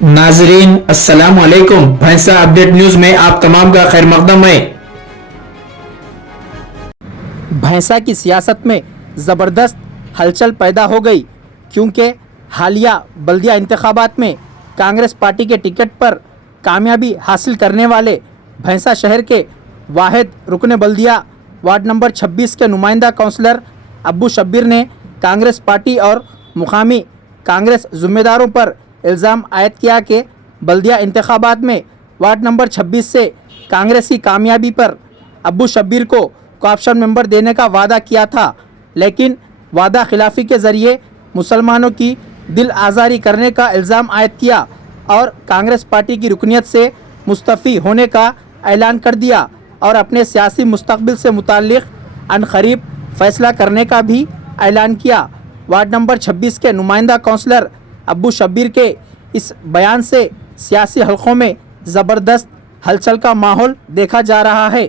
नाजरीन अस्सलाम वालेकुम। भैंसा अपडेट न्यूज में आप तमाम का खैर मकदम है। भैंसा की सियासत में ज़बरदस्त हलचल पैदा हो गई क्योंकि हालिया बल्दिया इंतखाबात में कांग्रेस पार्टी के टिकट पर कामयाबी हासिल करने वाले भैंसा शहर के वाहिद रुकन बल्दिया वार्ड नंबर 26 के नुमाइंदा काउंसलर अब्बू शब्बीर ने कांग्रेस पार्टी और मुकामी कांग्रेस ज़िम्मेदारों पर इल्ज़ाम आयद किया कि बल्दिया इंतखाबात में वार्ड नंबर 26 से कांग्रेस की कामयाबी पर अब्बू शब्बीर को कोऑप्शन मेंबर देने का वादा किया था, लेकिन वादा खिलाफ़ी के ज़रिए मुसलमानों की दिल आज़ारी करने का इल्ज़ाम आयद किया और कांग्रेस पार्टी की रुकनीत से मुस्तफ़ी होने का ऐलान कर दिया और अपने सियासी मुस्तक़बिल से मुताल्लिक़ अनक़रीब फ़ैसला करने का भी ऐलान किया। वार्ड नंबर 26 के नुमाइंदा काउंसलर अब्बू शब्बीर के इस बयान से सियासी हलकों में ज़बरदस्त हलचल का माहौल देखा जा रहा है।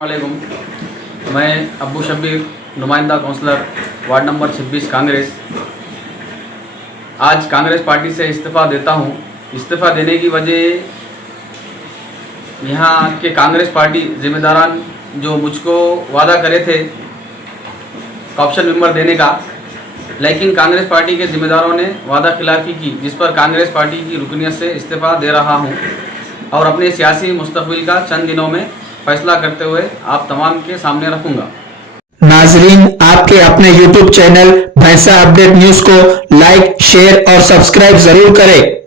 वालेकुम, मैं अब्बू शब्बीर नुमाइंदा काउंसलर वार्ड नंबर 26 कांग्रेस आज कांग्रेस पार्टी से इस्तीफ़ा देता हूं। इस्तीफ़ा देने की वजह यहाँ के कांग्रेस पार्टी ज़िम्मेदारान जो मुझको वादा करे थे ऑप्शन मेंबर देने का, लेकिन कांग्रेस पार्टी के ज़िम्मेदारों ने वादा खिलाफ़ी की, जिस पर कांग्रेस पार्टी की रुकनीत से इस्तीफ़ा दे रहा हूं और अपने सियासी मुस्तक़बिल का चंद दिनों में फ़ैसला करते हुए आप तमाम के सामने रखूँगा। नाजरीन, आपके अपने YouTube चैनल भैंसा अपडेट न्यूज को लाइक, शेयर और सब्सक्राइब जरूर करें।